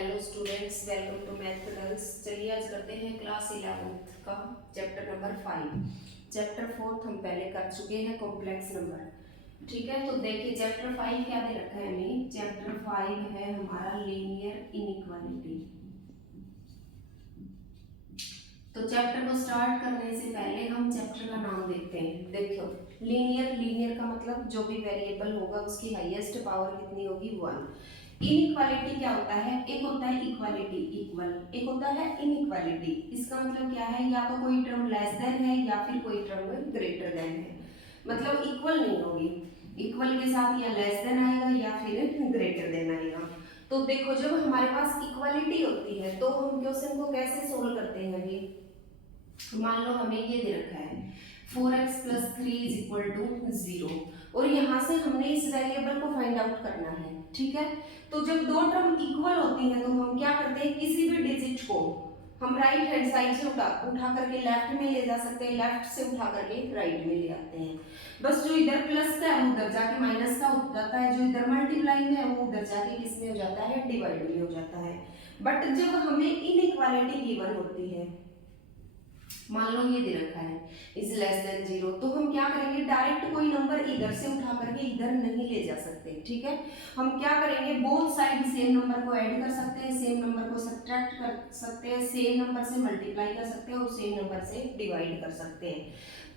Hello students, welcome to math girls. चलिए आज करते हैं क्लास 11th का चैप्टर नंबर 5। चैप्टर 4 हम पहले कर चुके हैं, कॉम्प्लेक्स नंबर। ठीक है, तो देखिए चैप्टर 5 क्या दे रखा है हमें। चैप्टर 5 है हमारा लीनियर इनइक्वालिटी। तो चैप्टर को स्टार्ट करने से पहले हम चैप्टर का नाम देखते हैं। देखो लीनियर का मतलब जो भी वेरिएबल होगा उसकी हाईएस्ट पावर कितनी होगी, 1। इनइक्वालिटी क्या होता है, एक होता है इक्वालिटी इक्वल, एक होता है इनइक्वालिटी। इसका मतलब क्या है, या तो कोई टर्म लेस देन है या फिर कोई टर्म ग्रेटर देन है, मतलब इक्वल नहीं होगी। इक्वल के साथ या लेस देन आएगा या फिर ग्रेटर देन आएगा। तो देखो जब हमारे पास इक्वालिटी होती है तो हम क्वेश्चन को कैसे सोल्व करते हैं। अभी मान लो हमें ये दे रखा है 4x + 3 = 0 और यहाँ से हमने इस वेरिएबल को फाइंड आउट करना है। ठीक है, तो जब दो टर्म इक्वल होती हैं तो हम क्या करते हैं, किसी भी डिजिट को हम राइट हैंड साइड से उठा करके लेफ्ट में ले जा सकते हैं, लेफ्ट से उठा करके राइट में ले आते हैं। बस जो इधर प्लस का है वो उधर जाके माइनस का हो जाता है, जो इधर मल्टीप्लाई में है वो उधर जाके किस में हो जाता है, डिवाइड में हो जाता है। बट जब हमें इनइक्वालिटी गिवन होती है, मान लो ये दे रखा है इज लेस देन 0, तो हम क्या करेंगे, डायरेक्ट कोई नंबर इधर से उठा करके इधर नहीं ले जा सकते। ठीक है, हम क्या करेंगे, बोथ साइड सेम नंबर को ऐड कर सकते हैं, सेम नंबर को सब्ट्रैक्ट कर सकते हैं, सेम नंबर से मल्टीप्लाई कर सकते हैं और सेम नंबर से डिवाइड कर सकते हैं।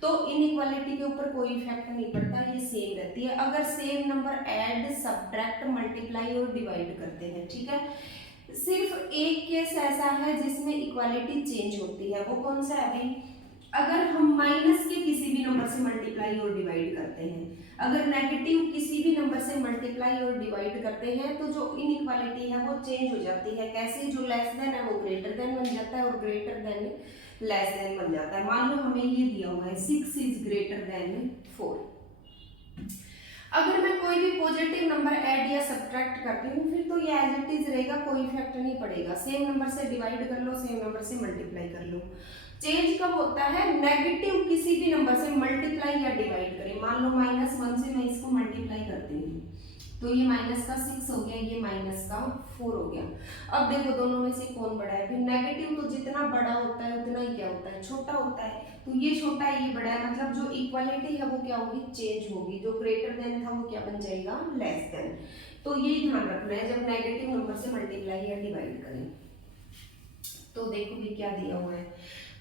तो इनइक्वालिटी के ऊपर कोई इफेक्ट नहीं पड़ता, ये सेम रहती है अगर same number add subtract multiply और डिवाइड करते हैं। ठीक है, सिर्फ एक केस ऐसा है जिसमें इक्वालिटी चेंज होती है, वो कौन सा है अभी, अगर हम माइनस के किसी भी नंबर से मल्टीप्लाई और डिवाइड करते हैं, अगर नेगेटिव किसी भी नंबर से मल्टीप्लाई और डिवाइड करते हैं तो जो इनइक्वालिटी है वो चेंज हो जाती है। कैसे, जो लेस देन है वो ग्रेटर देन बन जाता है और ग्रेटर देन लेस देन बन जाता है। मान लो हमें ये दिया हुआ है 6 = 4। अगर मैं कोई भी पॉजिटिव नंबर ऐड या सब्ट्रैक्ट करती हूँ फिर तो ये एज इट इज रहेगा, कोई इफेक्ट नहीं पड़ेगा। सेम नंबर से डिवाइड कर लो, सेम नंबर से मल्टीप्लाई कर लो। चेंज कब होता है, नेगेटिव किसी भी नंबर से मल्टीप्लाई या डिवाइड करें। मान लो -1 से मैं इसको मल्टीप्लाई करती हूँ तो ये -6 हो गया, ये -4 हो गया। अब देखो दोनों में से कौन बड़ा है, फिर नेगेटिव तो जितना बड़ा होता है उतना ही क्या होता है, छोटा होता है। तो ये छोटा है, ये बड़ा है, मतलब जो इक्वालिटी है वो क्या होगी, चेंज होगी। जो ग्रेटर देन था वो क्या बन जाएगा, लेस देन। तो यही ध्यान रखना है जब नेगेटिव नंबर से मल्टीप्लाई या डिवाइड करें। तो देखो भी क्या दिया हुआ है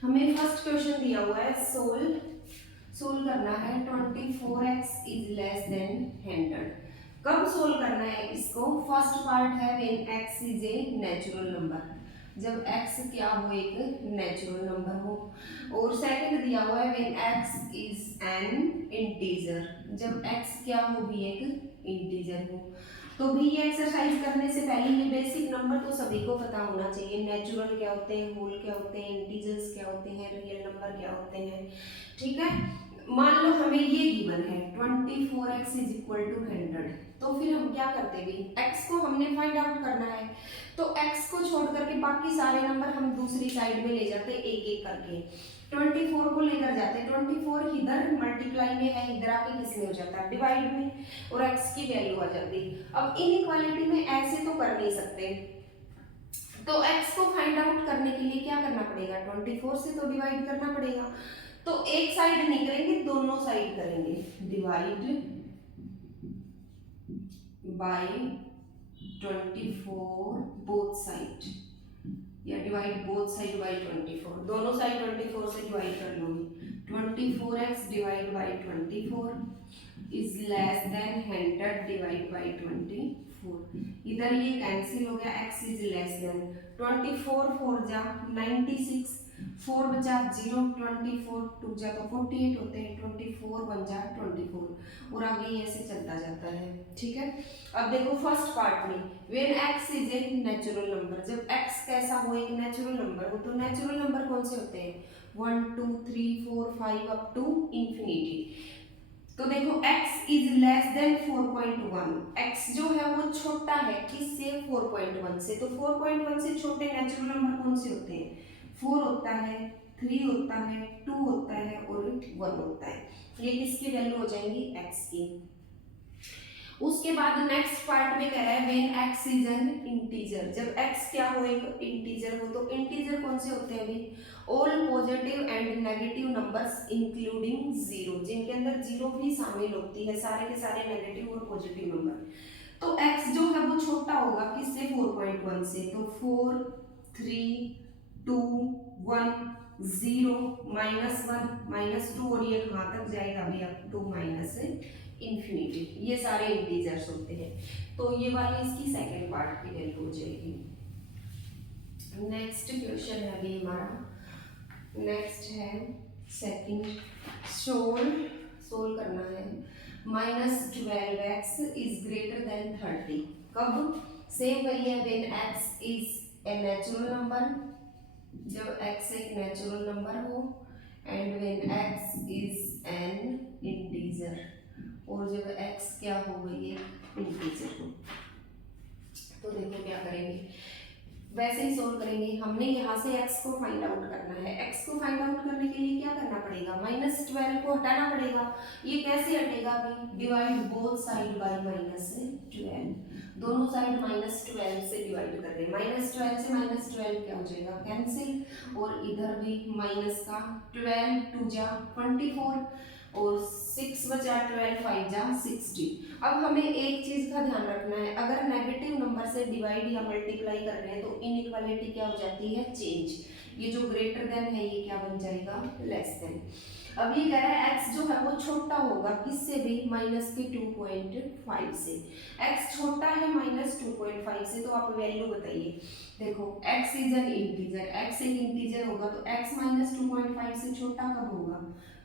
हमें, फर्स्ट क्वेश्चन दिया हुआ है सोल्व करना है 24x = 100। कब सोल्व करना है इसको, फर्स्ट पार्ट है when x is a natural number, जब x क्या हो, एक नेचुरल नंबर हो। और सेकंड दिया हुआ है when x is an integer, जब x क्या हो भी एक इंटीजर हो। तो भी ये एक्सरसाइज करने से पहले ये बेसिक नंबर तो सभी को पता होना चाहिए, नेचुरल क्या होते हैं, होल क्या होते हैं, इंटीजर्स क्या होते हैं, रियल नंबर क्या होते हैं। ठीक है, मान लो हमें ये गिवन है 24x = 100, तो फिर हम क्या करते भी, x को हमने फाइंड आउट करना है तो x को छोड़ करके बाकी सारे नंबर हम दूसरी साइड में ले जाते एक एक करके। 24 को लेकर जाते, 24 इधर मल्टीप्लाई में है, इधर आके किस में हो जाता है, डिवाइड में, और x की वैल्यू आ जाती। अब इनइक्वालिटी में ऐसे तो कर नहीं सकते, तो x को फाइंड आउट करने के लिए क्या करना पड़ेगा, 24 से तो डिवाइड करना पड़ेगा। तो एक साइड नहीं करेंगे, दोनों साइड करेंगे, डिवाइड बाय 24 बोथ साइड, या डिवाइड बोथ साइड बाय 24, दोनों साइड 24 से डिवाइड कर लूंगी। 24x divide by 24 is less then 100 divide by 24। इधर ये कैंसिल हो गया, x इज लेस देन 24 4 जा 96, 4 बचा 0, 24 2 जा तो 48 होते हैं, 24 1 जा 24 और आगे ये ऐसे चलता जाता है। ठीक है, अब देखो फर्स्ट पार्ट में when x is a natural number, जब x कैसा हो, एक नेचुरल नंबर हो, तो नेचुरल नंबर कौन से होते हैं, 1 2 3 4 5 अप टू इंफिनिटी। तो देखो x is less then 4.1, x जो है वो छोटा है किससे, 4.1 से। तो 4.1 से छोटे नेचुरल नंबर कौन से होते हैं, 4 होता है, 3 होता है, 2 होता है और 1 होता है। ये किसकी वैल्यू हो जाएंगी, x की। उसके बाद नेक्स्ट पार्ट में कह रहा है when x is an integer, जब x क्या हो एक इंटीजर हो। तो इंटीजर कौन से होते हैं अभी, all positive and negative numbers including zero, जिनके अंदर जीरो भी शामिल होती है, सारे के सारे नेगेटिव और पॉजिटिव नंबर। तो x जो है वो छोटा होगा किससे, 4.1 से। तो 4 3 2 1 0 -1 -2 और ये कहाँ तक जाएगा अभी अप टू माइनस इंफिनिटी, ये सारे इंटीजर्स होते हैं। तो ये वाली इसकी सेकेंड पार्ट की वैल्यू हो जाएगी। नेक्स्ट क्वेश्चन है अभी हमारा, नेक्स्ट है सेकंड, सोल्व करना है। -12x इज ग्रेटर देन 30, कब, सेम वही है when x is a natural number, जब x एक नेचुरल नंबर हो, and when x is an integer, और जब x क्या हो गई है इंटीजर हो। तो देखो क्या करेंगे, वैसे ही सोल्व करेंगे। हमने यहाँ से x को फाइंड आउट करना है। x को फाइंड आउट करने के लिए क्या करना पड़ेगा, -12 को हटाना पड़ेगा। ये कैसे हटेगा अभी, डिवाइड बोथ साइड बाय -12, दोनों साइड -12 से डिवाइड कर रहे हैं। -12 से -12 क्या हो जाएगा, कैंसिल, और इधर भी माइनस का 12 2 जा 24, और 6 बचा 12 5 जा 60। अब हमें एक चीज का ध्यान रखना है, अगर नेगेटिव नंबर से डिवाइड या मल्टीप्लाई कर रहे हैं तो इनइक्वालिटी क्या हो जाती है, चेंज। ये जो ग्रेटर देन है ये क्या बन जाएगा, लेस देन। अब ये कह रहा है x जो है वो छोटा होगा किससे भी, -2.5 से। x छोटा है -2.5 से, तो आप वैल्यू बताइए। देखो x is an integer, x एक इंटीजर होगा तो x -2.5 से छोटा कब होगा,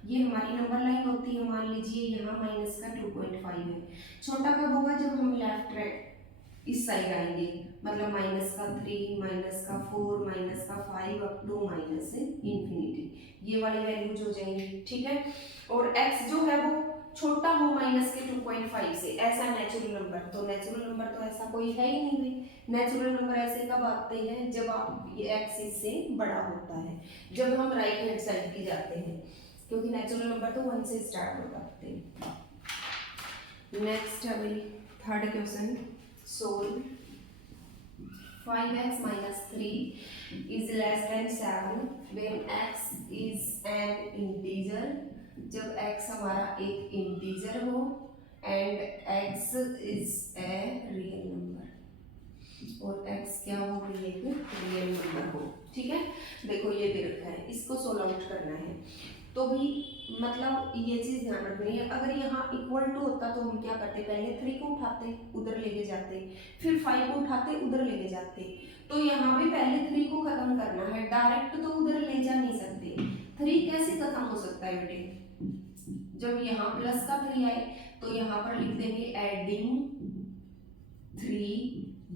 ये हमारी नंबर लाइन होती है, मान लीजिए यहाँ माइनस का 2.5 है। छोटा कब होगा, जब हम लेफ्ट राइट इस साइड आएंगे, मतलब -3 -4 -5 अप टू माइनस इंफिनिटी, ये वाली वैल्यूज हो जाएंगी, ठीक है। और x जो है वो छोटा हो -2.5 से, ऐसा नेचुरल नंबर, तो नेचुरल नंबर तो ऐसा कोई है ही नहीं भाई। नेचुरल नंबर ऐसे कब आते हैं, जब आप ये x इससे बड़ा होता है, जब हम राइट हैंड साइड की जाते हैं, क्योंकि नेचुरल नंबर तो 1 से स्टार्ट हो जाते हैं। नेक्स्ट अभी third question, solve 5x - 3 is less than 7 when x is an integer, जब x हमारा एक इंटीजर हो and x is a real number, और x क्या हो, एक रियल नंबर हो, ठीक है। देखो ये दे रखा है, इसको सोल्व आउट करना है। तो भी मतलब ये चीज ध्यान रखनी है, अगर यहाँ इक्वल टू होता तो हम क्या करते, पहले 3 को उठाते उधर लेके जाते, फिर 5 को उठाते उधर लेके जाते। तो यहाँ भी पहले 3 को खत्म करना है, डायरेक्ट तो उधर ले जा नहीं सकते। 3 कैसे खत्म हो सकता है बेटे, जब यहाँ प्लस का 3 आए तो यहाँ पर लिख देंगे एडिंग 3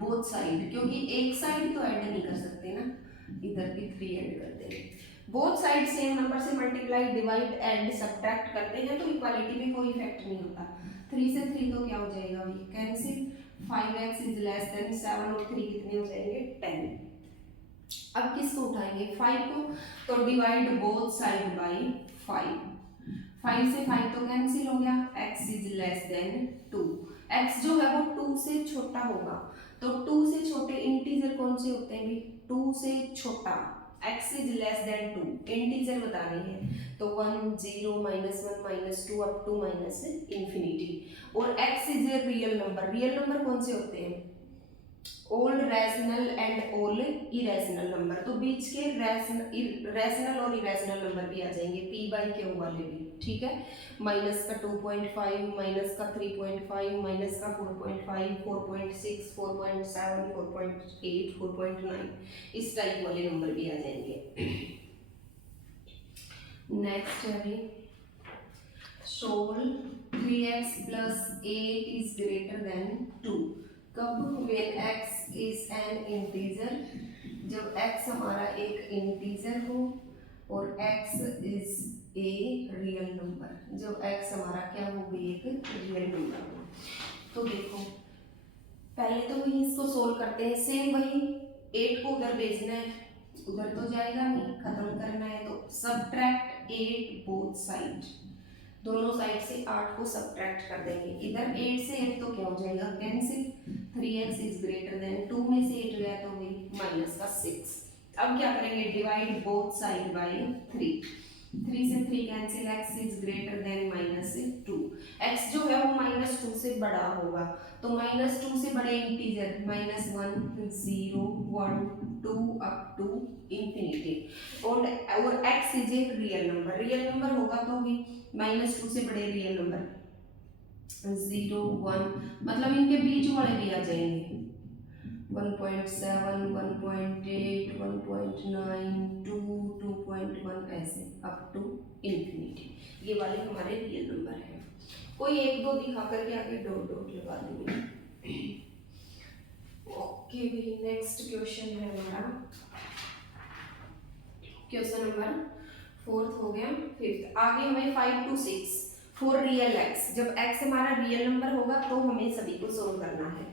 बोथ साइड, क्योंकि एक साइड तो ऐड नहीं कर सकते ना, इधर भी 3 ऐड कर देंगे। बोथ साइड सेम नंबर से मल्टीप्लाई डिवाइड एंड सब्ट्रैक्ट करते हैं तो इक्वालिटी में कोई इफेक्ट नहीं होता। 3 से 3 तो क्या हो जाएगा अभी, cancel. 5x is less then 7 और 3 कितने हो जाएंगे, 10। अब किसको उठाएंगे, 5 को, तो डिवाइड बोथ साइड बाय 5। 5 से 5 तो कैंसिल हो गया, x is less then 2। x जो है वो 2 से छोटा होगा, तो 2 से छोटे इंटीजर कौन से होते हैं भी, 2 से छोटा, x is less then 2, integer बताने हैं तो 1 0 -1 -2 अप टू माइनस इंफिनिटी। और x is a real number, real number कौन से होते हैं, all rational and all irrational number, तो बीच के रैशनल और इरेशनल नंबर भी आ जाएंगे, p/q वाले भी, ठीक है। माइनस का 2.5, माइनस का 3.5, माइनस का 4.5, 4.6, 4.7, 4.8, 4.9, इस टाइप वाले नंबर भी आ जाएंगे। नेक्स्ट है अभी, solve 3x + 8 is greater then 2, कब, when x is an integer, जब x हमारा एक इंटीजर हो और x is a real number, जब x हमारा क्या हो गई, एक रियल नंबर हो। तो देखो पहले तो वही इसको सोल्व करते हैं, सेम वही 8 को उधर भेजना है, उधर तो जाएगा नहीं, खत्म करना है तो सब्ट्रैक्ट 8 बोथ साइड, दोनों साइड से 8 को सब्ट्रैक्ट कर देंगे। इधर 8 से 8 तो क्या हो जाएगा cancel, 3x is greater then 2 में से 8 गया तो वही माइनस का 6। अब क्या करेंगे, डिवाइड बोथ साइड बाय 3, 3 से 3 cancel, x is greater then minus 2। x जो है वो माइनस 2 से बड़ा होगा, तो माइनस 2 से बड़े integer minus 1 0 1 2 up to infinity, और x is a real number होगा तो भी माइनस 2 से बड़े रियल नंबर 0 1, मतलब इनके बीच वाले भी आ जाएंगे 1.7 1.8 1.9 2 2.1 ऐसे अप टू इंफिनिटी, ये वाले हमारे रियल नंबर हैं। कोई एक दो दिखा करके आगे डॉट डॉट लगा देंगे। ओके भाई, नेक्स्ट क्वेश्चन है हमारा क्वेश्चन नंबर 4 हो गया। 5th आगे हमें 5 to 6 फॉर रियल x, जब x हमारा रियल नंबर होगा तो हमें सभी को सोल्व करना है।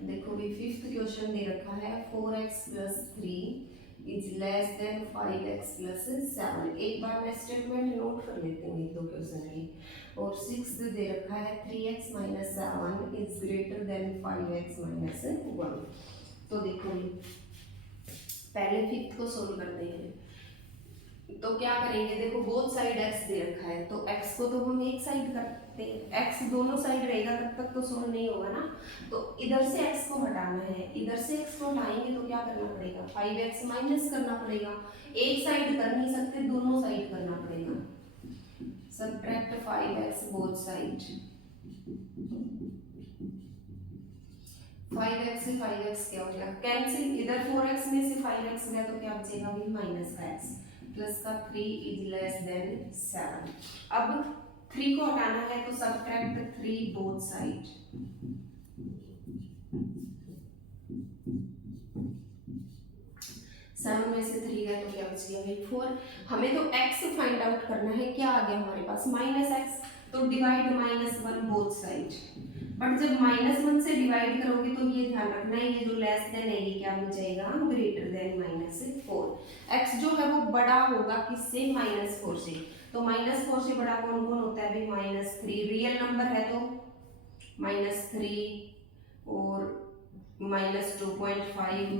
देखो भी 5th क्वेश्चन दे रखा है 4x + 3 is less then 5x + 7। एक बार मैं स्टेटमेंट नोट कर लेते हैं दो क्वेश्चन की। और 6th दे रखा है 3x - 7 is greater then 5x - 1। तो देखो पहले 5th को सोल्व करते हैं, तो क्या करेंगे, देखो बोथ साइड x दे रखा है तो x को तो हम एक साइड करते हैं, x दोनों साइड रहेगा तब तक तो सोल्व नहीं होगा ना, तो इधर से x को हटाना है, इधर से x को हटाएंगे तो क्या करना पड़ेगा, 5x माइनस करना पड़ेगा। एक साइड कर नहीं सकते, दोनों साइड करना पड़ेगा। Subtract 5x both side, 5x से 5x क्या हो गया कैंसिल, इधर 4x में से 5x गया तो क्या बचेगा भी माइनस का x प्लस का 3 इज लेस देन 7। अब 3 को हटाना है तो सबट्रैक्ट 3 बोथ साइड, 7 में से 3 गया तो क्या बच गया भाई 4। हमें तो x फाइंड आउट करना है, क्या आ गया हमारे पास -x, तो डिवाइड -1 बोथ साइड। बट जब -1 से डिवाइड करोगे तो ये ध्यान रखना है, ये जो लेस देन है ये क्या बन जाएगा ग्रेटर देन -4। x जो है वो बड़ा होगा किससे, -4 से, तो -4 से बड़ा कौन कौन होता है भाई -3, रियल नंबर है तो -3 और -2.5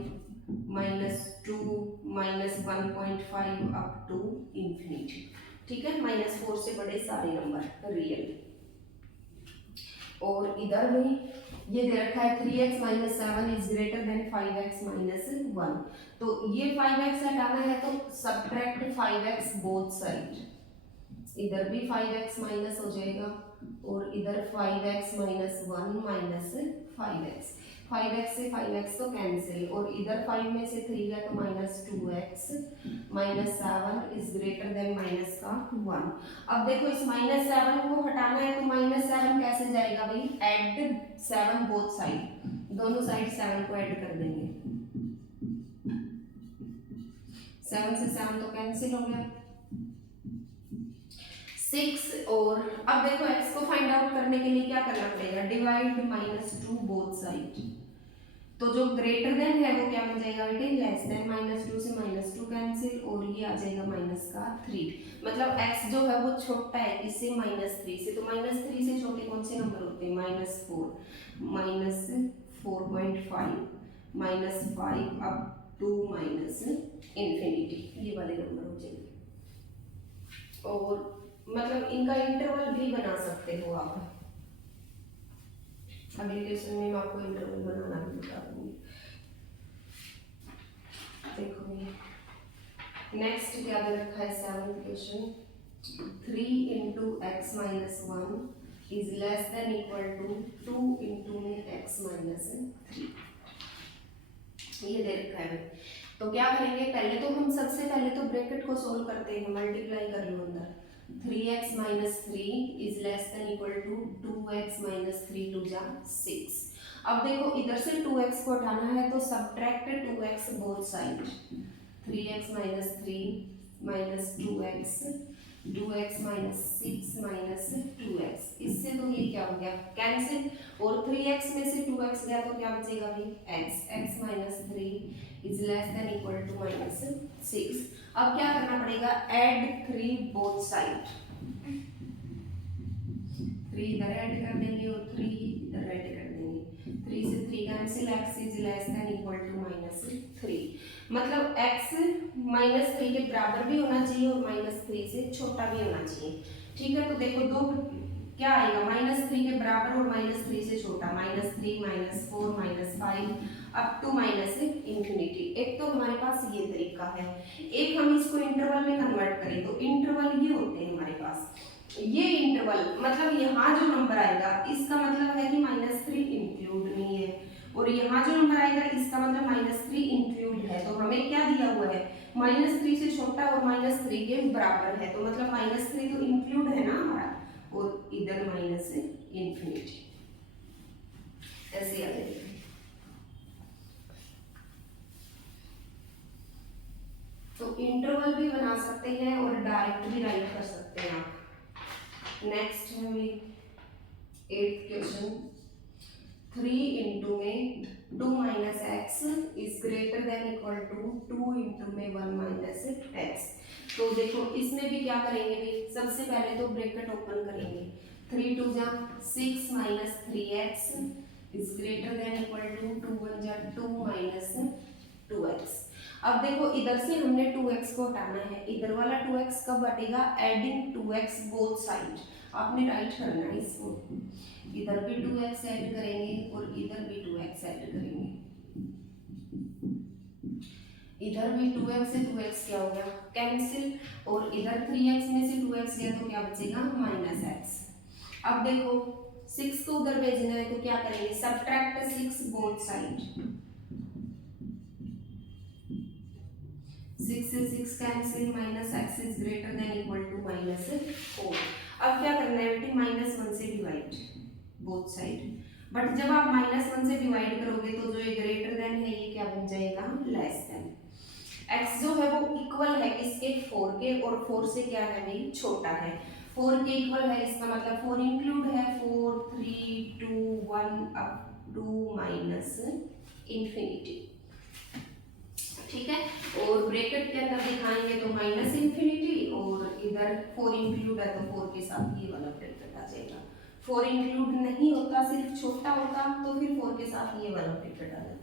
-2 -1.5 अप टू इंफिनिटी। ठीक है, -4 से बड़े सारे नंबर रियल। और इधर भी ये दे रखा है 3x - 7 is greater then 5x - 1, तो ये 5x हटाना है तो सबट्रैक्ट 5x बोथ साइड, इधर भी 5x माइनस हो जाएगा और इधर 5x - 1 - 5x, 5x से 5x तो कैंसिल, और इधर 5 में से 3 गया तो -2x -7 इज ग्रेटर देन -1। अब देखो इस -7 को हटाना है तो -7 कैसे जाएगा भाई, ऐड 7 बोथ साइड, दोनों साइड 7 को ऐड कर देंगे, 7 से 7 तो कैंसिल हो गया 6। और अब देखो x को फाइंड आउट करने के लिए क्या करना पड़ेगा, डिवाइड -2 बोथ साइड, तो जो ग्रेटर देन है वो क्या बन जाएगा बेटे लेस देन, -2 से -2 कैंसिल और ये आ जाएगा -3। मतलब x जो है वो छोटा है इससे -3 से, तो -3 से छोटे कौन से नंबर होते हैं, -4 -4.5 -5 अप टू इंफिनिटी, ये वाले नंबर हो जाएंगे। और मतलब इनका इंटरवल भी बना सकते हो आप, अगले क्वेश्चन में मैं आपको इंटरवल बनाना भी बता दूंगी। देखो ये नेक्स्ट क्या दे रखा है 7th question, 3 × x - 1 is less than equal to 2 × x - 3, ये दे रखा है। तो क्या करेंगे, पहले तो हम सबसे पहले तो ब्रैकेट को सोल्व करते हैं, मल्टीप्लाई कर लो अंदर, 3x - 3 is less than equal to 2x - 3 2 जा 6। अब देखो इधर से 2x को हटाना है तो subtract 2x both side, 3x - 3 -2x 2x - 6 -2x, इससे तो ये क्या हो गया कैंसिल, और 3x में से 2x गया तो क्या बचेगा भाई x - 3 is less than equal to -6। अब क्या करना पड़ेगा, ऐड 3 बोथ साइड, 3 इधर ऐड कर देंगे और 3 इधर ऐड कर देंगे, 3 से 3 cancel, x is less than equal to -3, मतलब x -3 के बराबर भी होना चाहिए और -3 से छोटा भी होना चाहिए। ठीक है, तो देखो दो क्या आएगा, -3 के बराबर और -3 से छोटा, -3 -4 -5 अप टू ∞। एक तो हमारे पास ये तरीका है, एक हम इसको इंटरवल में कन्वर्ट करें तो इंटरवल ये होते हैं हमारे पास, ये इंटरवल मतलब यहाँ जो नंबर आएगा इसका मतलब है कि -3 इंक्लूड नहीं है, और यहाँ जो नंबर आएगा इसका मतलब -3 इंक्लूड है। तो हमें क्या दिया हुआ है, -3 से छोटा और -3 के बराबर है, तो मतलब -3 तो इंक्लूड है ना हमारा, और इधर ∞, ऐसे आ जाएगा। तो इंटरवल भी बना सकते हैं और डायरेक्ट भी राइट कर सकते हैं आप। नेक्स्ट है भी 8th क्वेश्चन, 3 इंटू में 2 minus x is greater than equal to 2 into में 1 माइनस एक्स। तो देखो इसमें भी क्या करेंगे भाई, सबसे पहले तो ब्रैकेट ओपन करेंगे, 3 2 जा 6 minus 3x is greater than equal to 2 1 जा 2 माइनस 2x। अब देखो इधर से हमने 2x को हटाना है, इधर वाला 2x कब हटेगा, एडिंग 2x बोथ साइड, आपने राइट करना है इसको, इधर भी 2x ऐड करेंगे और इधर भी 2x ऐड करेंगे, इधर भी 2x से 2x क्या हो गया कैंसिल, और इधर 3x में से 2x गया तो क्या बचेगा -x। अब देखो 6 को उधर भेजना है तो क्या करेंगे, सब्ट्रैक्ट 6 बोथ साइड, 6 से 6 cancel, -x is greater than equal to -4। अब क्या करना है बेटी, -1 से डिवाइड बोथ साइड, बट जब आप -1 से डिवाइड करोगे तो जो ये ग्रेटर देन है ये क्या बन जाएगा, लेस देन। x जो है वो इक्वल है किसके, 4 के, और 4 से क्या है भाई छोटा है, 4 के इक्वल है, इसका मतलब 4 इंक्लूड है, 4 3 2 1 अप टू ∞। ठीक है, और ब्रैकेट के अंदर दिखाएंगे तो -∞, और इधर 4 इंक्लूड है तो 4 के साथ ये वाला ब्रैकेट आ जाएगा, 4 इंक्लूड नहीं होता सिर्फ छोटा होता तो फिर 4 के साथ ये वाला ब्रैकेट आ जाता।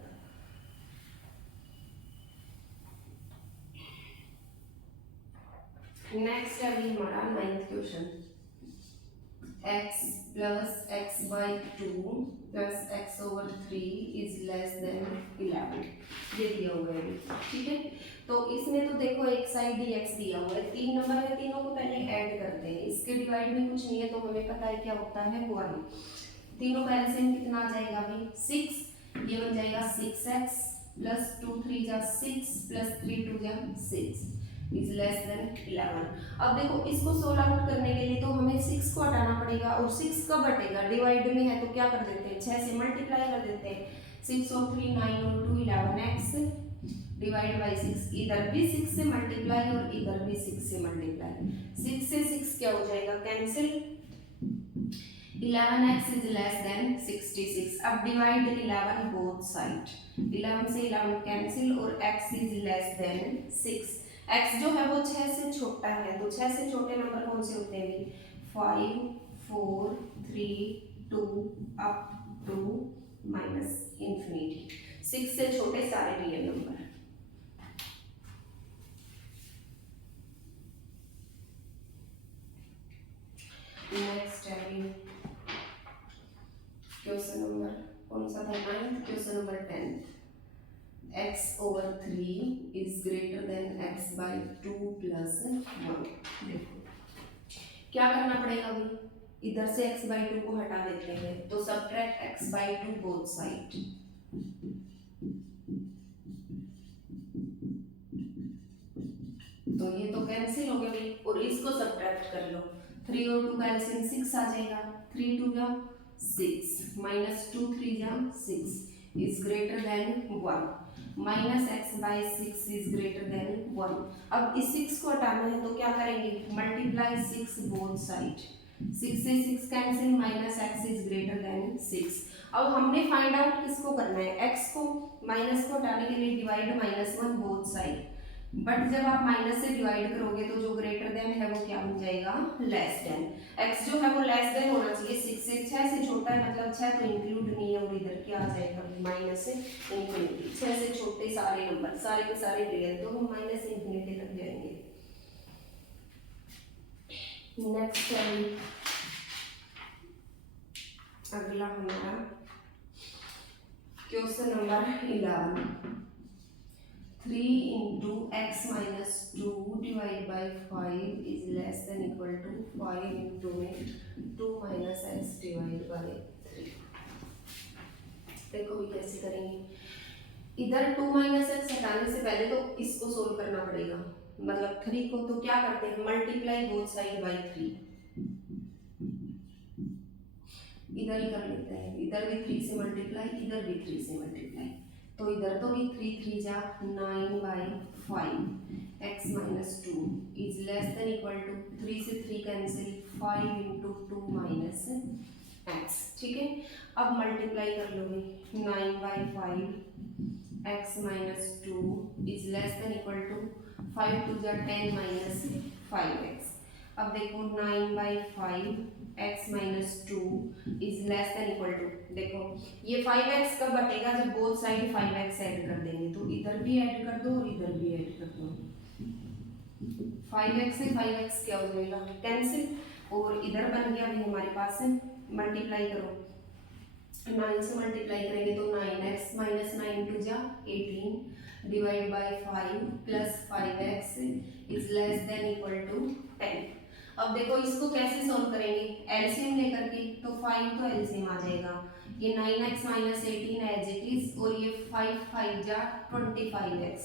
नेक्स्ट है अभी हमारा 9th question, x plus x/2 plus x/3 is less then 11, ये दिया हुआ है। ठीक है, तो इसमें तो देखो एक साइड ही x दिया हुआ है, 3 नंबर है, तीनों को पहले ऐड करते हैं, इसके डिवाइड में कुछ नहीं है तो हमें पता है क्या होता है 1, तीनों का एलसीएम कितना आ जाएगा भाई 6, ये बन जाएगा 6x प्लस 2 3 जा 6 प्लस 3 2 जा 6 इज लेस देन 11। अब देखो इसको सोल्व आउट करने के लिए तो हमें 6 को हटाना पड़ेगा, और 6 कब हटेगा, डिवाइड में है तो क्या कर देते हैं 6 से मल्टीप्लाई कर देते हैं, 6 और 3 9 और 2 11x डिवाइड बाय 6, इधर भी 6 से मल्टीप्लाई और इधर भी 6 से मल्टीप्लाई, 6 से 6 क्या हो जाएगा cancel, 11x is less then 66। अब डिवाइड 11 बोथ साइड, 11 से 11 कैंसिल और x is less then 6। x जो है वो 6 से छोटा है, तो 6 से छोटे नंबर कौन से होते हैं, 5 4 3 2 अप टू ∞, 6 से छोटे सारे रियल नंबर। नेक्स्ट है क्वेश्चन नंबर कौन सा था, 9th question number 10th, x/3 is greater then x/2 plus 1। देखो क्या करना पड़ेगा अभी, इधर से x/2 को हटा देते हैं तो सब्ट्रैक्ट x/2 बोथ साइड, तो ये तो कैंसिल हो गया भाई, और इसको सब्ट्रैक्ट कर लो, 3 और 2 का एलसीएम 6 आ जाएगा, 3 2 जा 6 माइनस 2 3 जा 6 is greater then 1, -x/6 is greater then 1। अब इस 6 को हटाना है तो क्या करेंगे, मल्टीप्लाई 6 बोथ साइड, 6 से 6 cancel, -x is greater then 6। अब हमने फाइंड आउट किसको करना है, x को, माइनस को हटाने के लिए डिवाइड -1 बोथ साइड, बट जब आप माइनस से डिवाइड करोगे तो जो ग्रेटर देन है वो क्या बन जाएगा, लेस देन। x जो है वो लेस देन होना चाहिए 6 से, 6 से छोटा है मतलब 6 तो इंक्लूड नहीं है और इधर क्या आ जाएगा माइनस इंफिनिटी। 6 से छोटे सारे नंबर सारे के सारे रियल तो हम माइनस इंफिनिटी तक जाएंगे। नेक्स्ट है अगला हमारा question number 11। 3 into x minus 2 divided by 5 is less than equal to 5 into 2 minus x divided by 3। देखो भी कैसे करेंगे, इधर 2 minus x हटाने से पहले तो इसको सोल्व करना पड़ेगा, मतलब 3 को तो क्या करते हैं मल्टीप्लाई बोथ साइड बाय 3, इधर ही कर लेते हैं, इधर भी 3 से मल्टीप्लाई इधर भी 3 से मल्टीप्लाई, तो इधर तो भी 3 3 जा 9 by 5 x minus 2 is less than equal to 3 से 3 कैंसिल 5 इंटू 2 माइनस x। ठीक है, अब मल्टीप्लाई कर लोगे 9 by 5 x minus 2 is less than equal to 5 2 जा 10 माइनस 5x। अब देखो 9 by 5 x minus 2 is less than equal to, देखो ये 5x कब बटेगा जब बोथ साइड 5x ऐड कर देंगे, तो इधर भी ऐड कर दो और इधर भी ऐड कर दो, 5x से 5x क्या हो जाएगा कैंसिल, और इधर बन गया अभी हमारे पास है मल्टीप्लाई करो, 9 से मल्टीप्लाई करेंगे तो 9x माइनस 9 टू जा 18 divide by 5 plus 5x is less than equal to 10। अब देखो इसको कैसे सॉल्व करेंगे, एलसीएम लेकर के, तो 5 तो एलसीएम आ जाएगा, ये 9x minus 18 as it is, और ये 5 5 जा 25x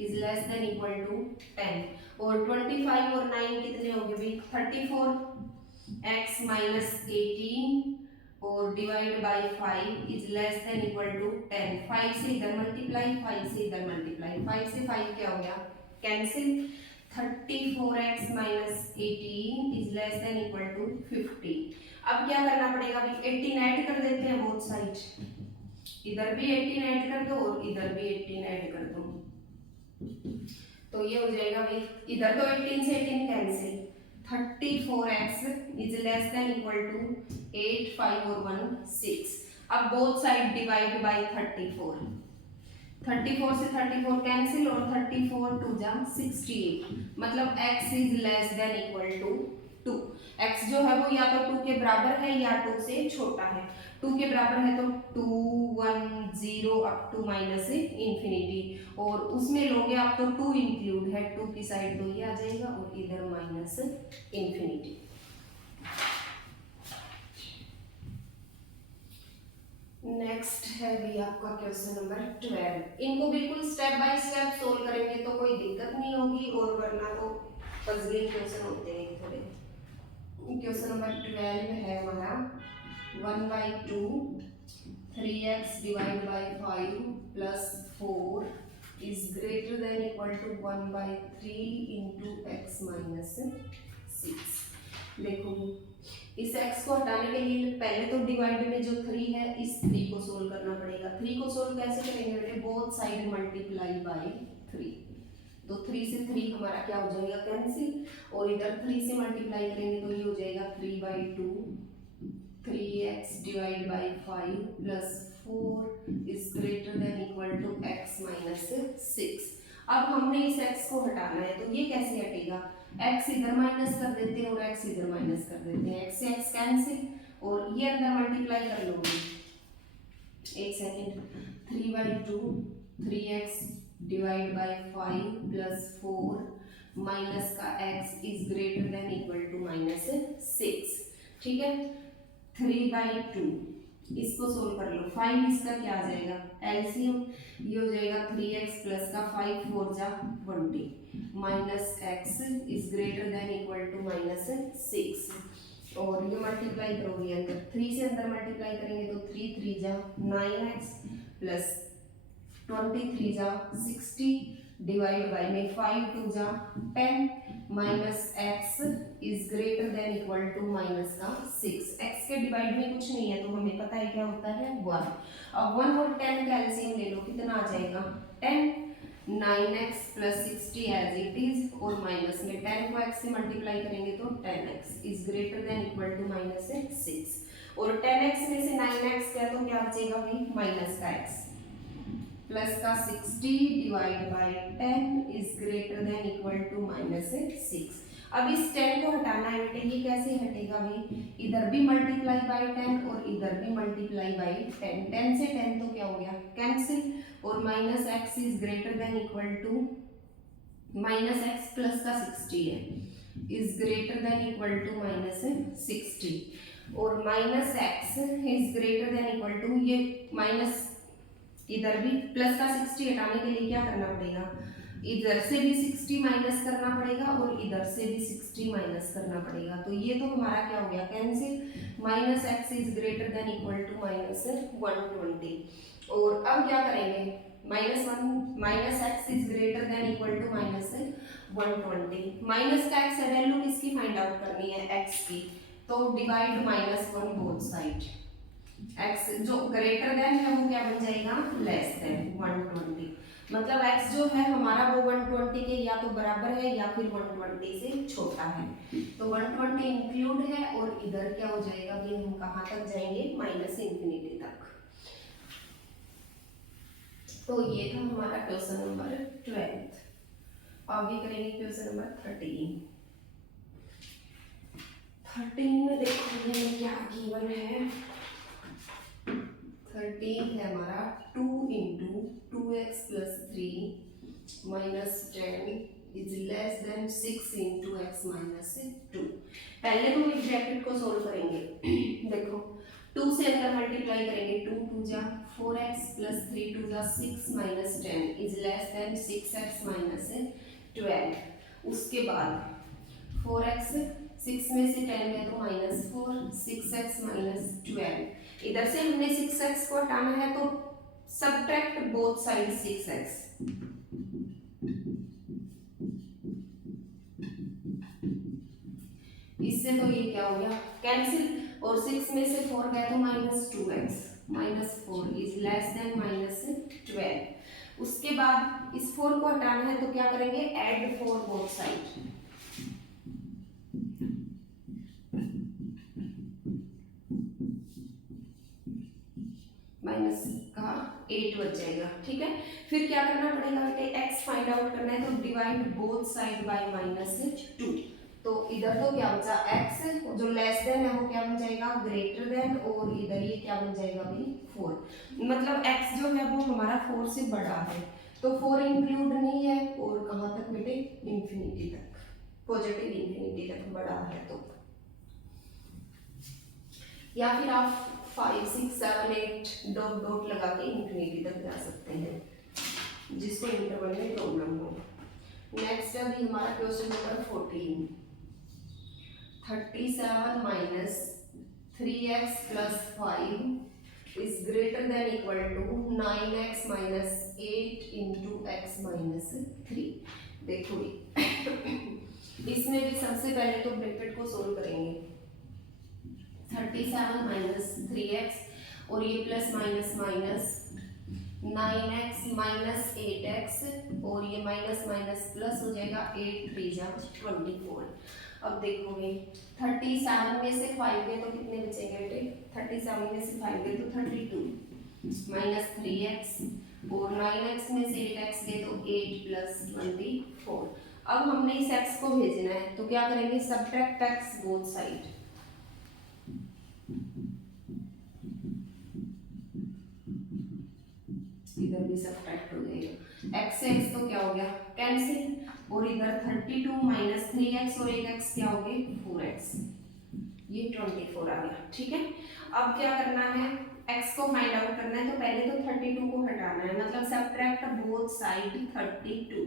is less than equal to 10, और 25 और 9 कितने हो गए भाई 34x माइनस 18 और divide by 5 is less than equal to 10। 5 से इधर मल्टीप्लाई 5 से इधर मल्टीप्लाई, 5 से 5 क्या हो गया cancel, 34x minus 18 is less than equal to 50। अब क्या करना पड़ेगा अभी 18 ऐड कर देते हैं बोथ साइड, इधर भी 18 ऐड कर दो और इधर भी 18 ऐड कर दो, तो ये हो जाएगा भाई इधर तो 18 से 18 cancel, 34x is less than equal to 8 5 और 1 6। अब बोथ साइड डिवाइड बाय 34, 34 से 34 कैंसिल और 34 टू जा 68, मतलब x is less than equal to 2। x जो है वो या तो 2 के बराबर है या 2 से छोटा है, 2 के बराबर है तो 2 1 0 अप टू माइनस इंफिनिटी, और उसमें लोगे आप तो 2 इंक्लूड है, 2 की साइड तो ये आ जाएगा और इधर माइनस इंफिनिटी। नेक्स्ट है भी आपका क्वेश्चन नंबर 12। इनको बिल्कुल स्टेप बाय स्टेप सोल्व करेंगे तो कोई दिक्कत नहीं होगी, और वरना तो पजलिंग क्वेश्चन होते हैं थोड़े। क्वेश्चन नंबर 12 है हमारा 1/2 3x divide by 5 plus 4 is greater than equal to 1/3 into x minus 6। देखो इस x को हटाने के लिए पहले तो डिवाइड में जो 3 है इस 3 को सोल्व करना पड़ेगा। 3 को सोल्व कैसे करेंगे बेटे, बोथ साइड मल्टीप्लाई बाय 3, तो 3 से 3 हमारा क्या हो जाएगा कैंसिल, और इधर 3 से मल्टीप्लाई करेंगे तो ये हो जाएगा 3/2 3x divide by 5 plus 4 is greater than equal to x minus 6। अब हमने इस x को हटाना है तो ये कैसे हटेगा, x इधर माइनस कर देते हैं और x इधर माइनस कर देते हैं, x से x कैंसिल और ये अंदर मल्टीप्लाई कर लोगे, एक second, 3/2 3x divide by 5 plus 4 minus का x is greater than equal to minus 6। ठीक है, 3/2 इसको सोल्व कर लो, 5 इसका क्या आ जाएगा एलसीएम, ये हो जाएगा 3x प्लस का 5 4 जा 20 minus x is greater than equal to minus 6, और ये मल्टीप्लाई करोगे अंदर 3 से अंदर मल्टीप्लाई करेंगे तो 3 3 जा 9x प्लस 23 जा 60 डिवाइड बाय में 5 2 जा 10 minus x is greater than equal to minus का 6। x के डिवाइड में कुछ नहीं है तो हमें पता है क्या होता है 1। अब 1 और 10 का एलसीएम ले लो, कितना आ जाएगा 10, 9x plus 60 as it is और माइनस में 10 को x से मल्टीप्लाई करेंगे तो 10x is greater than equal to minus 6 और 10x में से 9x गया तो क्या बचेगा भाई माइनस का x प्लस का 60 divide by 10 is greater than equal to minus 6। अब इस 10 को हटाना है बेटे, ये कैसे हटेगा भाई, इधर भी मल्टीप्लाई बाय 10 और इधर भी मल्टीप्लाई बाय 10, 10 से 10 तो क्या हो गया कैंसिल और minus x is greater than equal to minus x plus का 60 है is greater than equal to minus 60 और minus x is greater than equal to ये माइनस इधर भी प्लस का 60 हटाने के लिए क्या करना पड़ेगा, इधर से भी 60 माइनस करना पड़ेगा और इधर से भी 60 माइनस करना पड़ेगा। तो ये तो हमारा क्या हो गया cancel, minus x is greater than equal to minus 120 और अब क्या करेंगे minus x is greater than equal to minus 120। Minus का एक्स वैल्यू किसकी फाइंड आउट करनी है एक्स की, तो divide minus 1 both side, x जो ग्रेटर देन है वो क्या बन जाएगा लेस देन 120, मतलब x जो है हमारा वो 120 के या तो बराबर है या फिर 120 से छोटा है। तो 120 इंक्लूड है और इधर क्या हो जाएगा भी हम कहाँ तक जाएंगे माइनस इंफिनिटी तक। तो ये था हमारा क्वेश्चन नंबर 12। आगे करेंगे क्वेश्चन नंबर 13 में देखिए क्या गिवन है। 13 है हमारा 2 into 2x plus 3 minus 10 is less then 6 into x minus 2। पहले हम इस ब्रैकेट को सोल्व करेंगे देखो 2 से अंदर मल्टीप्लाई करेंगे 2 2 जा 4x प्लस 3 2 जा 6 minus 10 is less then 6x minus 12। उसके बाद 4x 6 में से 10 में तो माइनस 4 6x माइनस 12। इधर से हमने 6x को हटाना है तो सबट्रैक्ट बोथ साइड 6x, इससे तो ये क्या हो गया कैंसिल और 6 में से 4 गया तो minus 2x minus 4 is less then minus 12। उसके बाद इस 4 को हटाना है तो क्या करेंगे ऐड 4 बोथ साइड, माइनस का 8 बच जाएगा। ठीक है, फिर क्या करना पड़ेगा बेटे x फाइंड आउट करना है तो divide both side by minus 2। तो इधर तो क्या बचा x जो लेस देन है वो क्या बन जाएगा ग्रेटर देन और इधर ये क्या बन जाएगा भी 4, मतलब x जो है वो हमारा 4 से बड़ा है तो 4 इंक्लूड नहीं है और कहाँ तक बेटे इंफिनिटी तक, पॉजिटिव इंफिनिटी तक बड़ा है तो, या फिर आप 5 6 7 8 डॉट डॉट लगा के इंफिनिटी तक जा सकते हैं जिसको इंटरवल में प्रॉब्लम हो। नेक्स्ट अभी हमारा question number 14। 37 minus 3x plus 5 is greater than equal to 9x minus 8 into x minus 3। देखो इसमें भी सबसे पहले तो ब्रैकेट को सोल्व करेंगे 37 माइनस 3x और ये plus minus minus 9x minus 8x और ये माइनस माइनस प्लस हो जाएगा 8 3 जा 24। अब देखोगे 37 में से 5 गए तो कितने बचेंगे बेटे, 37 में से 5 गए तो 32 माइनस 3x और 9x में से 8x गए तो 8 प्लस 24। अब हमने इस x को भेजना है तो क्या करेंगे सबट्रैक्ट x बोथ साइड, इधर भी सबट्रैक्ट हो जाएगा x से x तो क्या हो गया कैंसिल और इधर 32 माइनस 3x और 8x क्या हो गए 4x, ये 24 आ गया। ठीक है, अब क्या करना है x को फाइंड आउट करना है तो पहले तो 32 को हटाना है, मतलब सबट्रैक्ट बोथ साइड 32।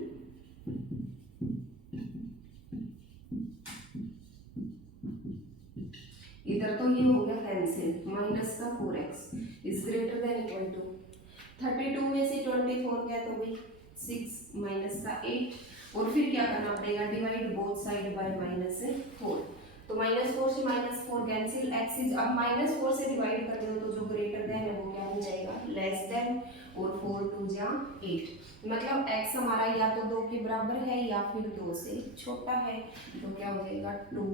इधर तो ये हो गया कैंसिल माइनस का 4x is greater than equal to 32 में से 24 गया तो भाई 6 माइनस का 8 और फिर क्या करना पड़ेगा divide both side by minus 4। तो माइनस 4 से माइनस 4 कैंसिल, x इज अब माइनस 4 से डिवाइड कर दो तो जो ग्रेटर देन है वो क्या बन जाएगा लेस देन, और 4 2 जा 8, मतलब x हमारा या तो 2 के बराबर है या फिर 2 से छोटा है, तो क्या हो जाएगा 2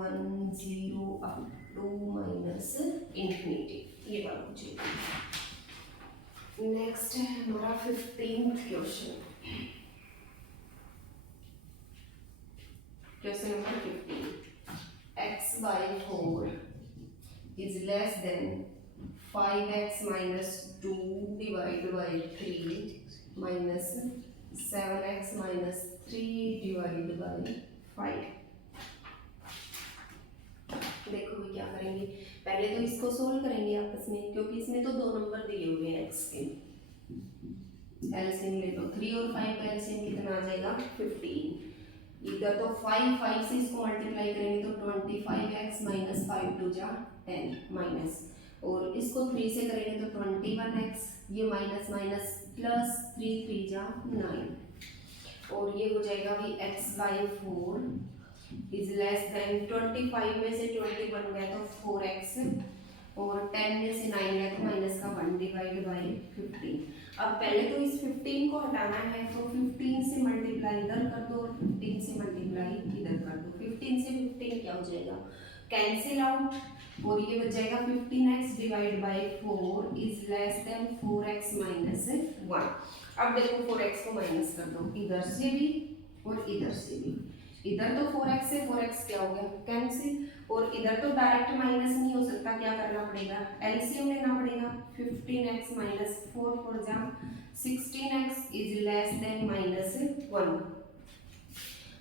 1 0 अप टू माइनस इंफिनिटी, ये बात पूछेगी। नेक्स्ट है हमारा 15th question, question number 15, x by 4 is less than 5x minus 2 divided by 3 minus 7x minus 3 divided by 5। देखो भी क्या करेंगे, पहले तो इसको सोल्व करेंगे आपस में, क्योंकि इसमें तो 2 नंबर दिए हुए हैं x के, एलसीएम ले लो, 3 और 5 का एलसीएम कितना आ जाएगा 15, इधर तो 5 से इसको मल्टीप्लाई करेंगे तो 25x माइनस 5 2 जा 10 माइनस, और इसको 3 से करेंगे तो 21x, ये माइनस माइनस प्लस 3 3 जा 9, और ये हो जाएगा भी x by 4 is less then 25 में से 20 बन गया तो 4x, और 10 में से 9 गया तो माइनस का 1 डिवाइड बाई 15। अब पहले तो इस 15 को हटाना है, तो 15 से मल्टीप्लाई इधर कर दो और 15 से मल्टीप्लाई इधर कर दो, 15 से 15 क्या हो जाएगा कैंसिल आउट, और ये बच जाएगा 15x divide by 4 is less then 4x minus 1। अब देखो 4x को माइनस कर दो इधर से भी और इधर से भी, इधर तो 4x से 4x क्या हो गया कैंसिल, और इधर तो डायरेक्ट माइनस नहीं हो सकता, क्या करना पड़ेगा एलसीएम लेना पड़ेगा, 15x माइनस 4 4 जा 16x is less then minus 1,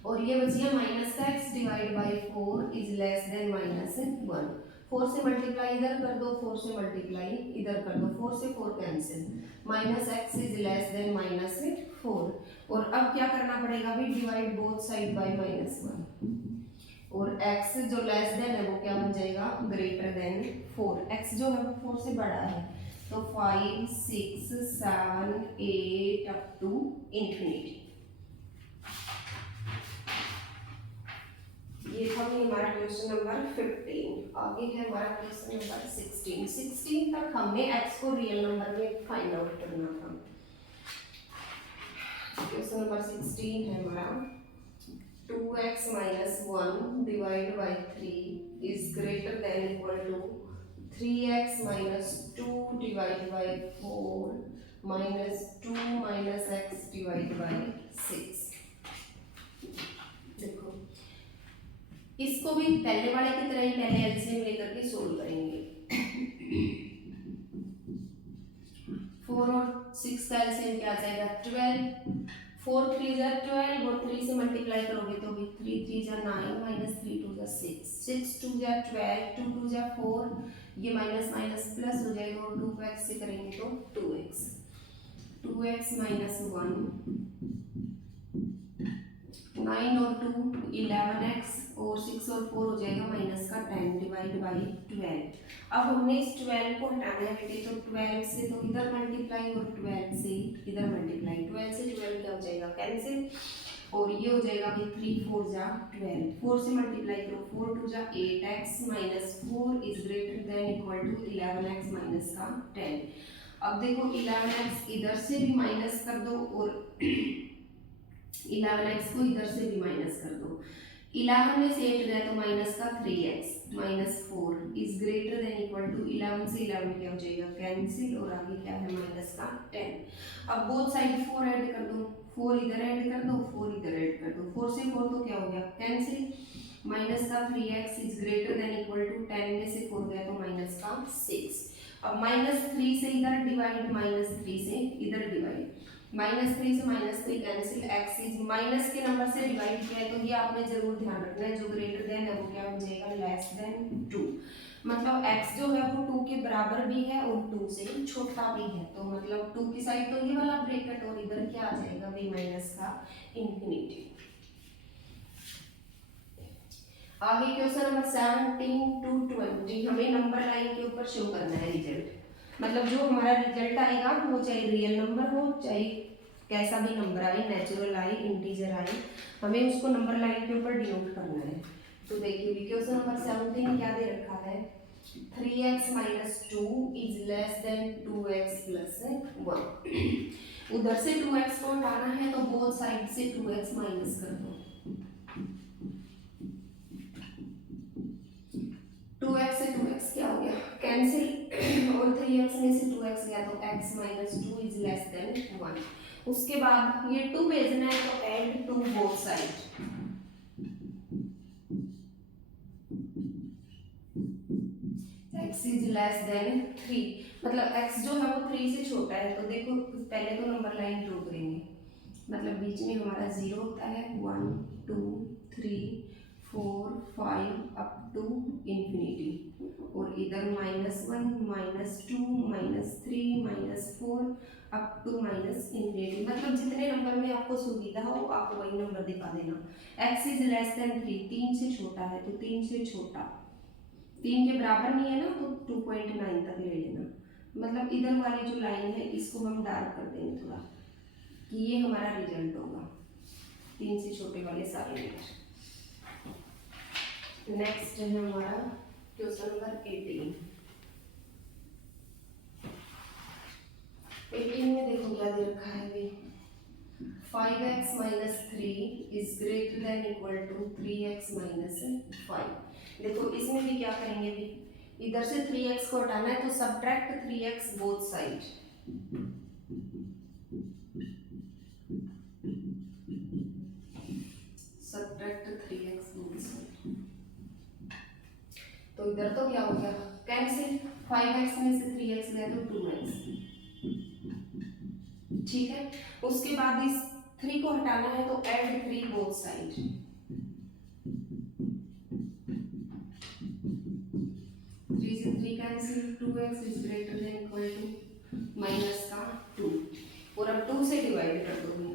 और ये बच गया माइनस का x divide by 4 is less then minus 1। 4 से मल्टीप्लाई इधर कर दो, 4 से मल्टीप्लाई इधर कर दो, 4 से 4 cancel, minus x is less then minus 4, और अब क्या करना पड़ेगा भी divide both side by minus 1, और x जो लेस देन है वो क्या बन जाएगा ग्रेटर देन 4, x जो है वो 4 से बड़ा है, तो 5 6 7 8 अप टू इंफिनिटी। ये था हमारा क्वेश्चन नंबर 15। आगे है हमारा क्वेश्चन नंबर 16। 16 तक हमने x को रियल नंबर में फाइंड आउट करना था। क्वेश्चन नंबर 16 है हमारा 2x minus 1 divided by 3 is greater than equal to 3x minus 2 divided by 4 minus 2 minus x divided by 6। देखो इसको भी पहले वाले की तरह ही पहले एलसीएम लेकर के सोल्व करेंगे। 4 और 6 का एलसीएम क्या आ जाएगा 12, 4 3 जा 12 और 3 से मल्टीप्लाई करोगे तो भी 3 3 जा 9 माइनस 3 2 जा 6, 6 2 जा 12, 2 2 जा 4, ये माइनस माइनस प्लस हो जाएगा, और 2 को x से करेंगे तो 2x, 2x माइनस 1, 9 और 2 11x, और 6 और 4 हो जाएगा माइनस का 10 डिवाइड बाई 12। अब हमने इस 12 को हटाना है बेटे, तो 12 से तो इधर मल्टीप्लाई और 12 से इधर मल्टीप्लाई, 12 से 12 क्या हो जाएगा कैंसिल, और ये हो जाएगा भी 3 4 जा 12, 4 से मल्टीप्लाई करो 4 2 जा 8x minus 4 is greater than equal to 11x minus का 10। अब देखो 11x इधर से भी माइनस कर दो और 11x को इधर से भी माइनस कर दो, 11 में से 8 गया तो माइनस का 3x minus 4 is greater than equal to 11 से 11 क्या हो जाएगा कैंसिल, और आगे क्या है माइनस का 10। अब बोथ साइड 4 ऐड कर दो, 4 इधर ऐड कर दो 4 इधर ऐड कर दो, 4 से 4 तो क्या हो गया कैंसिल, माइनस का 3x is greater than equal to 10 में से 4 गया तो माइनस का 6। अब माइनस 3 से इधर डिवाइड, माइनस 3 से इधर डिवाइड, माइनस 3 से minus 3 cancel, x is minus के नंबर से डिवाइड किया है तो ये आपने जरूर ध्यान रखना है, जो ग्रेटर देन है वो क्या हो जाएगा लेस देन 2, मतलब x जो है वो 2 के बराबर भी है और 2 से छोटा भी है, तो मतलब 2 की साइड तो ये वाला ब्रैकेट और इधर क्या आ जाएगा b माइनस का इंफिनिटी। आगे क्वेश्चन नंबर 17 टू 20 हमें नंबर लाइन के ऊपर शो करना है रिजल्ट, मतलब जो हमारा रिजल्ट आएगा वो चाहे रियल नंबर हो चाहे कैसा भी नंबर आए, नेचुरल आए इंटीजर आए, हमें उसको नंबर लाइन के ऊपर डिनोट करना है। तो देखिए क्वेश्चन नंबर 17 क्या दे रखा है, 3x minus 2 is less then 2x plus 1। उधर से 2x को हटाना है तो बोथ साइड से 2x माइनस कर दो। 2x से 2x क्या हो गया, कैंसिल, और 3x में से 2x गया तो x minus 2 is less then 1। उसके बाद ये 2 भेजना है तो add 2 both side. x is less then 3, मतलब x जो है वो 3 से छोटा है, तो देखो पहले तो नंबर लाइन ड्रॉ करेंगे, मतलब बीच में हमारा 0 होता है, 1 2 3 4 5 अप टू इंफिनिटी, और इधर -1 -2 -3 -4 अप टू माइनस इंफिनिटी, मतलब जितने नंबर में आपको सुविधा हो आप वही नंबर दिखा देना। x इज लेस देन 3, 3 से छोटा है तो 3 से छोटा, 3 के बराबर नहीं है ना तो 2.9 तक ले लेना, मतलब इधर वाली जो लाइन है इसको हम डार्क कर देंगे थोड़ा, कि ये हमारा रिजल्ट होगा 3 से छोटे वाले सारे नंबर। नेक्स्ट है हमारा क्वेश्चन नंबर 18। 18 में देखो क्या दे रखा है अभी, 5x minus 3 is greater than equal to 3x minus 5। देखो इसमें भी क्या करेंगे भी, इधर से 3x को हटाना है तो subtract 3x both side. Subtract 3x both side, तो इधर तो क्या हो गया कैंसिल, 5x में से 3x गया तो 2x, ठीक है। उसके बाद इस 3 को हटाना है तो ऐड 3 बोथ साइड। 3 से 3 cancel, 2x is greater than equal to minus का 2, और अब 2 से डिवाइड कर दोगे,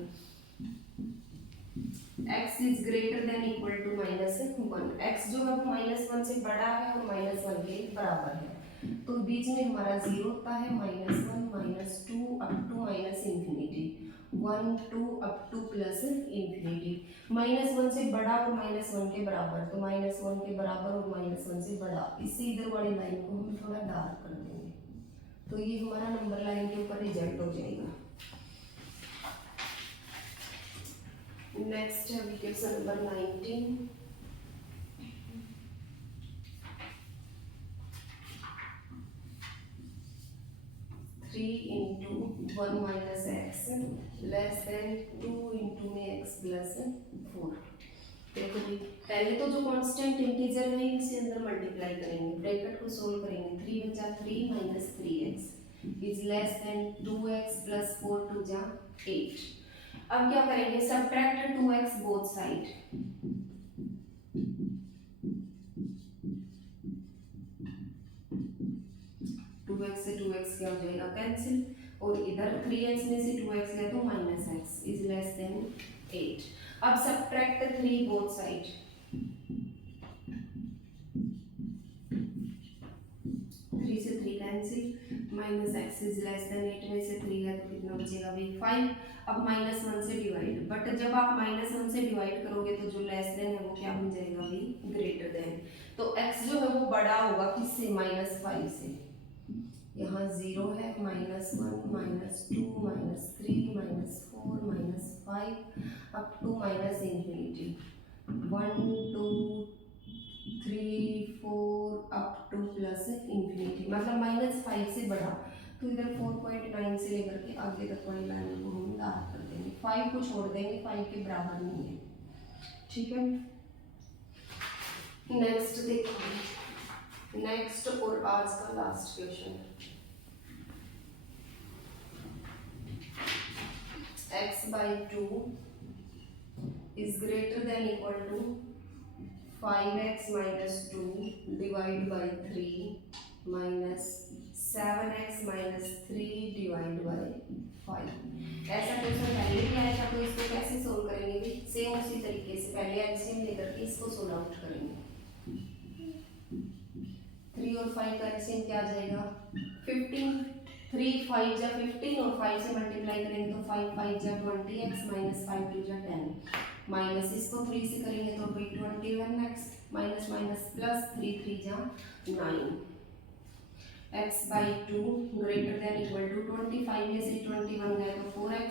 x is greater than equal to -1। x जो है -1 से बड़ा है और -1 के बराबर है, तो बीच में हमारा 0 होता है, -1 -2 up to minus infinity, 1 2 up to plus infinity. -1 से बड़ा और -1 के बराबर, तो -1 के बराबर और -1 से बड़ा, इससे इधर वाली लाइन को हम थोड़ा डार्क कर देंगे, तो ये हमारा नंबर लाइन के ऊपर रिजल्ट हो जाएगा। नेक्स्ट है question number 19। Three into 1 minus x less than 2 into में एक्स प्लस 4। देखो भी पहले तो जो कांस्टेंट इंटीजर है इसे अंदर मल्टीप्लाई करेंगे, ब्रैकेट को सोल्व करेंगे, 3 × 3 minus 3x is less then 2x plus 4 2 जा 8। अब क्या करेंगे, सब्ट्रैक्ट 2x बोथ साइड। से 2x क्या हो जाएगा कैंसिल, और इधर 3x में से 2x गया तो -x इज लेस देन 8। अब सब्ट्रैक्ट 3 बोथ साइड। 3 से 3 cancel, -x is less then 8 में से 3 गया तो कितना बचेगा भी 5। अब -1 से डिवाइड, बट जब आप -1 से डिवाइड करोगे तो जो लेस देन है वो क्या बन जाएगा भी ग्रेटर देन, तो x जो है वो बड़ा होगा किससे, -5 से। यहाँ 0 है, -1 -2 -3 -4 -5 up to minus infinity, 1 2 3 4 up to plus infinity, मतलब -5 से बड़ा, तो इधर 4.9 से लेकर के आगे तक वाली लाइन को हम डार्क कर देंगे, 5 को छोड़ देंगे, 5 के बराबर नहीं है, ठीक है। नेक्स्ट देखो, नेक्स्ट और आज का last question, x/2 is greater than equal to 5x minus 2 divided by 3 minus 7x minus 3 divided by 5। ऐसा क्वेश्चन पहले भी आया था, तो इसको कैसे सोल्व करेंगे, सेम उसी तरीके से पहले एलसीएम लेकर के इसको सोल्व आउट करेंगे। 3 और 5 का एलसीएम क्या आ जाएगा 15, 3 5 जा 15 और 5 से मल्टीप्लाई करेंगे तो 5 5 जा 20x माइनस 5 2 जा 10, माइनस इसको 3 से करेंगे तो 21x माइनस माइनस प्लस 3 3 जा 9। x by 2 greater than equal to 25 में से 21 गए तो 4x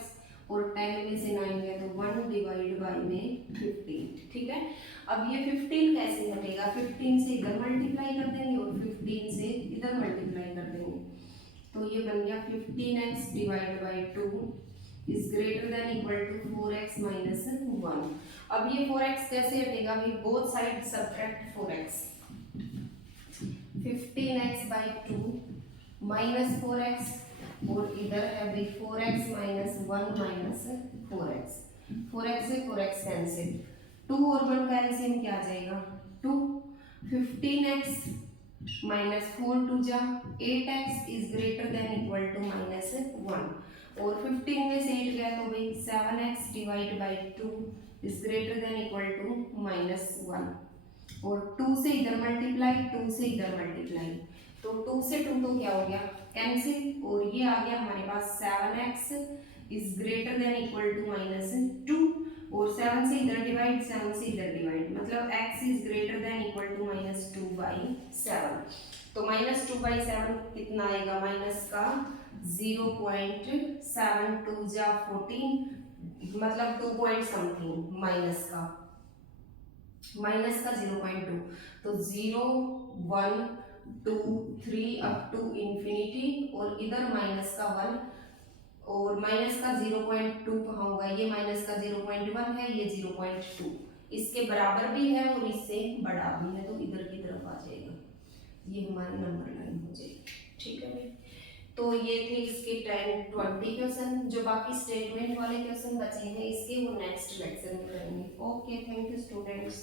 और 10 में से 9 गए तो 1 डिवाइड बाई में 15। ठीक है, अब ये 15 कैसे हटेगा, 15 से इधर मल्टीप्लाई कर देंगे और 15 से इधर मल्टीप्लाई कर देंगे, तो ये बन गया 15x divide by 2 is greater than equal to 4x minus 1। अब ये 4x कैसे हटेगा भाई, both side subtract 4x, 15x by 2 minus 4x और इधर है भाई 4x minus 1 minus 4x, 4x से 4x कैंसिल, 2 और 1 का एलसीएम क्या आ जाएगा 2, 15x माइनस 4 2 जा 8x is greater than equal to minus 1 और 15 में से 8 गया तो भाई 7x divide by 2 is greater than equal to minus 1 और 2 से इधर मल्टीप्लाई 2 से इधर मल्टीप्लाई, तो 2 से 2 तो क्या हो गया कैंसिल और ये आ गया हमारे पास 7x is greater than equal to minus 2 और 7 से इधर डिवाइड 7 से इधर डिवाइड, मतलब x is greater than equal to minus 2 by 7, तो माइनस 2 बाई 7 कितना आएगा माइनस का 0.72 जा 14, मतलब 2 पॉइंट समथिंग माइनस का 0.2, तो 0 1 2 3 अप टू इंफिनिटी और इधर माइनस का 1 और माइनस का 0.2 कहाँ होगा, ये माइनस का 0.1 है, ये 0.2 इसके बराबर भी है और इससे बड़ा भी है, तो इधर की तरफ आ जाएगा, ये हमारी नंबर लाइन हो जाएगी। ठीक है भाई, तो ये थे इसके 10-20 क्वेश्चन, जो बाकी स्टेटमेंट वाले क्वेश्चन बचे हैं इसके वो नेक्स्ट लेक्चर में करेंगे। Okay, thank you students.